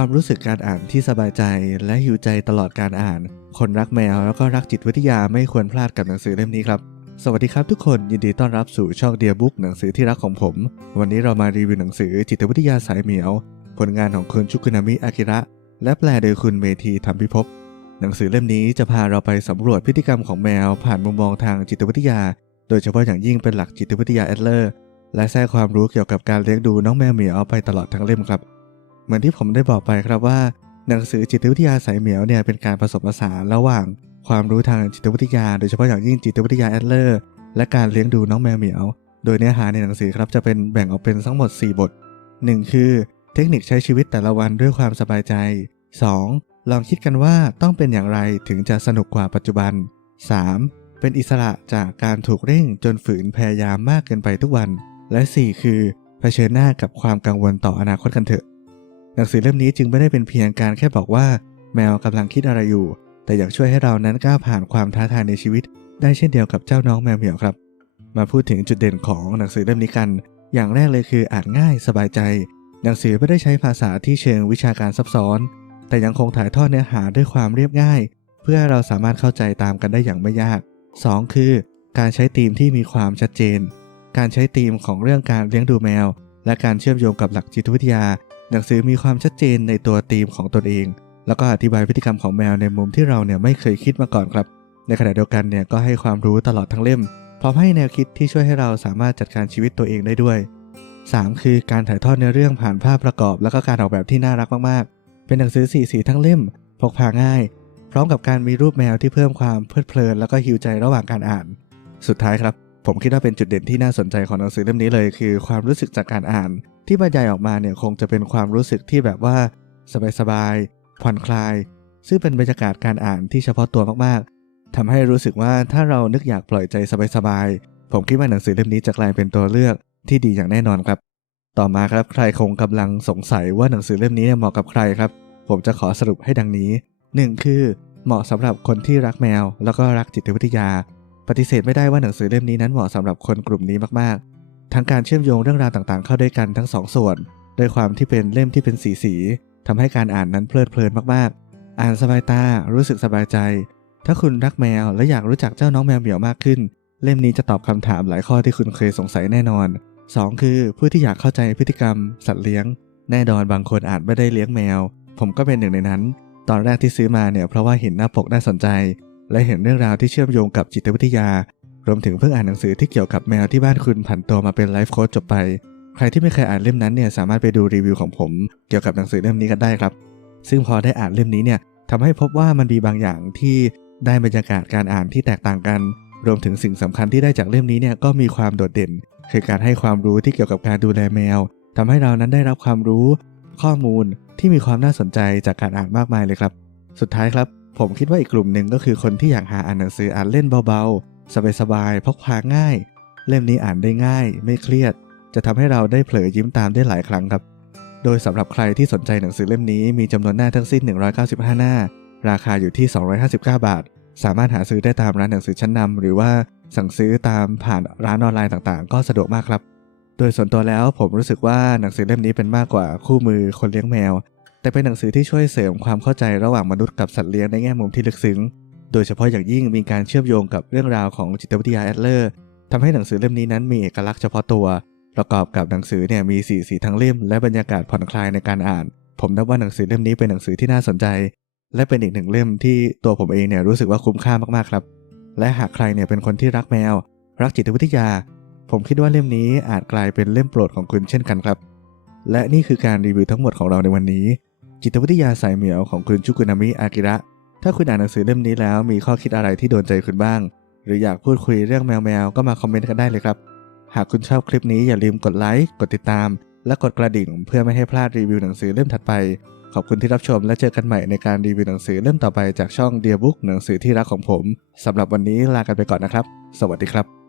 ความรู้สึกการอ่านที่สบายใจและหิวใจตลอดการอ่าน คนรักแมวแล้วก็รักจิตวิทยาไม่ควรพลาดกับหนังสือเล่มนี้ครับสวัสดีครับทุกคนยินดีต้อนรับสู่ช่องเดียบุ๊กหนังสือที่รักของผม วันนี้เรามารีวิวหนังสือจิตวิทยาสายเหมียว ผลงานของคุณชุกุนามิอากิระ และแปลโดยคุณเมธีธรรมพิภพหนังสือเล่มนี้จะพาเราไปสำรวจพฤติกรรมของแมว ผ่านมุมมองทางจิตวิทยา โดยเฉพาะอย่างยิ่งเป็นหลักจิตวิทยาแอดเลอร์ และแทรกความรู้เกี่ยวกับการเลี้ยงดูน้องแมวเหมียวไปตลอดทั้งเล่มครับ เหมือนที่ผมได้บอกไปครับว่า หนังสือจิตวิทยาสายเหมียวเนี่ยเป็นการผสมผสานระหว่างความรู้ทางจิตวิทยา โดยเฉพาะอย่างยิ่งจิตวิทยาแอดเลอร์และการเลี้ยงดูน้องแมวเหมียว โดยเนื้อหาในหนังสือครับจะเป็นแบ่งออกเป็นทั้งหมด 4 บท 1. คือ เทคนิคใช้ชีวิตแต่ละวันด้วยความสบายใจ 2. ลองคิดกันว่าต้องเป็นอย่างไรถึงจะสนุกกว่าปัจจุบัน 3. เป็นอิสระจากการถูกเร่งจนฝืนพยายามมากเกินไปทุกวัน และ 4 คือเผชิญหน้ากับความกังวลต่ออนาคตกันเถอะ หนังสือเล่มนี้จึงไม่ได้เป็นเพียงการแค่บอกว่า แมวกำลังคิดอะไรอยู่ แต่อยากช่วยให้เรานั้นก้าวผ่านความท้าทายในชีวิต ได้เช่นเดียวกับเจ้าน้องแมวเหมียวครับ มาพูดถึงจุดเด่นของหนังสือเล่มนี้กัน อย่างแรกเลยคืออ่านง่ายสบายใจ หนังสือไม่ได้ใช้ภาษาที่เชิงวิชาการซับซ้อน แต่ยังคงถ่ายทอดเนื้อหาด้วยความเรียบง่าย เพื่อให้เราสามารถเข้าใจตามกันได้อย่างไม่ยาก 2. คือ การใช้ธีมที่มีความชัดเจน การใช้ธีมของเรื่องการเลี้ยงดูแมว และการเชื่อมโยงกับหลักจิตวิทยา หนังสือมีความชัดเจนในตัวธีมของตนเอง แล้วก็อธิบายพฤติกรรมของแมวในมุมที่เราเนี่ยไม่เคยคิดมาก่อนครับ ในขณะเดียวกันเนี่ยก็ให้ความรู้ตลอดทั้งเล่มพร้อมให้แนวคิดที่ช่วยให้เราสามารถจัดการชีวิตตัวเองได้ด้วย 3. คือการถ่ายทอดเนื้อเรื่องผ่านภาพประกอบ แล้วก็การออกแบบที่น่ารักมากๆ เป็นหนังสือสีสีทั้งเล่ม พกพาง่าย พร้อมกับการมีรูปแมวที่เพิ่มความเพลิดเพลิน แล้วก็ฮิวใจระหว่างการอ่าน สุดท้ายครับ ผมคิดว่าเป็นจุดเด่นที่น่าสนใจของหนังสือเล่มนี้เลย คือความรู้สึกจากการอ่าน ที่บรรยายออกมาเนี่ยคงจะเป็นความรู้สึกที่แบบว่า สบายๆผ่อนคลาย ซึ่งเป็นบรรยากาศการอ่านที่เฉพาะตัวมากๆทำให้รู้สึกว่าถ้าเรานึกอยากปล่อยใจสบายๆผมคิดว่าหนังสือเล่มนี้จะกลายเป็นตัวเลือกที่ดีอย่างแน่นอนครับ ต่อมาครับใครคงกำลังสงสัยว่าหนังสือเล่มนี้เเหมาะกับใครครับ ผมจะขอสรุปให้ดังนี้ 1. คือเหมาะสำหรับคนที่รักแมว แล้วก็รักจิตวิทยา ปฏิเสธไม่ได้ว่าหนังสือเล่มนี้นั้นเหมาะสำหรับคนกลุ่มนี้มากๆ ทั้งการเชื่อมโยงเรื่องราวต่างๆ เข้าด้วยกันทั้งสองส่วนโดยความที่เป็นเล่มที่เป็นสีสีทำให้การอ่านนั้นเพลิดเพลินมากๆ อ่านสบายตารู้สึกสบายใจ ถ้าคุณรักแมวและอยากรู้จักเจ้าน้องแมวเหมียวมากขึ้น เล่มนี้จะตอบคำถามหลายข้อที่คุณเคยสงสัยแน่นอน 2. คือผู้ที่อยากเข้าใจพฤติกรรม สัตว์เลี้ยง แน่นอนบางคนอาจไม่ได้เลี้ยงแมว ผมก็เป็นหนึ่งในนั้น ตอนแรกที่ซื้อมาเนี่ยเพราะว่าเห็นหน้าปกน่าสนใจ และเห็นเรื่องราวที่เชื่อมโยงกับจิตวิทยา รวมถึงเพิ่งอ่านหนังสือที่เกี่ยวกับแมวที่บ้านคุณผันตัวมาเป็นไลฟ์โค้ชจบไป ใครที่ไม่เคยอ่านเล่มนั้นเนี่ยสามารถไปดูรีวิวของผมเกี่ยวกับหนังสือเล่มนี้กันได้ครับ ซึ่งพอได้อ่านเล่มนี้เนี่ยทำให้พบว่ามันมีบางอย่างที่ได้บรรยากาศการอ่านที่แตกต่างกัน รวมถึงสิ่งสำคัญที่ได้จากเล่มนี้เนี่ยก็มีความโดดเด่น คือการให้ความรู้ที่เกี่ยวกับการดูแลแมวทำให้เรานั้นได้รับความรู้ ข้อมูลที่มีความน่าสนใจจากการอ่านมากมายเลยครับ สุดท้ายครับ ผมคิดว่าอีกกลุ่มหนึ่งก็คือคนที่อยากหาอ่านหนังสืออ่านเล่นเบา สบายๆพกพาง่าย เล่มนี้อ่านได้ง่าย ไม่เครียด จะทำให้เราได้เผลอยิ้มตามได้หลายครั้งครับ โดยสำหรับใครที่สนใจหนังสือเล่มนี้มีจำนวนหน้าทั้งสิ้น 195 หน้า ราคาอยู่ที่ 259 บาท สามารถหาซื้อได้ตามร้านหนังสือชั้นนำหรือว่าสั่งซื้อตามผ่านร้านออนไลน์ต่างๆ ก็สะดวกมากครับ โดยส่วนตัวแล้วผมรู้สึกว่าหนังสือเล่มนี้เป็นมากกว่าคู่มือคนเลี้ยงแมว แต่เป็นหนังสือที่ช่วยเสริมความเข้าใจระหว่างมนุษย์กับสัตว์เลี้ยงในแง่มุมที่ลึกซึ้ง โดยเฉพาะอย่างยิ่งมีการเชื่อมโยงกับเรื่องราวของจิตวิทยาแอดเลอร์ทำให้หนังสือเล่มนี้นั้นมีเอกลักษณ์เฉพาะตัว ประกอบกับหนังสือเนี่ยมีสีสีทั้งเล่มและบรรยากาศผ่อนคลายในการอ่าน ผมนับว่าหนังสือเล่มนี้เป็นหนังสือที่น่าสนใจ และเป็นอีกหนึ่งเล่มที่ตัวผมเองเนี่ยรู้สึกว่าคุ้มค่ามากๆครับ และหากใครเนี่ยเป็นคนที่รักแมว รักจิตวิทยา ผมคิดว่าเล่มนี้อาจกลายเป็นเล่มโปรดของคุณเช่นกันครับ และนี่คือการรีวิวทั้งหมดของเราในวันนี้ จิตวิทยาสายเหมียวของคุณชุกุนามิอากิระ ถ้าคุณอ่านหนังสือเล่มนี้แล้วมีข้อคิดอะไรที่โดนใจคุณบ้าง หรืออยากพูดคุยเรื่องแมวๆ ก็มาคอมเมนต์กันได้เลยครับ หากคุณชอบคลิปนี้อย่าลืมกดไลค์ กดติดตาม และกดกระดิ่ง เพื่อไม่ให้พลาดรีวิวหนังสือเล่มถัดไป ขอบคุณที่รับชมและเจอกันใหม่ในการรีวิวหนังสือเล่มต่อไปจากช่อง Dear Book หนังสือที่รักของผมสำหรับวันนี้ลากันไปก่อนนะครับ สวัสดีครับ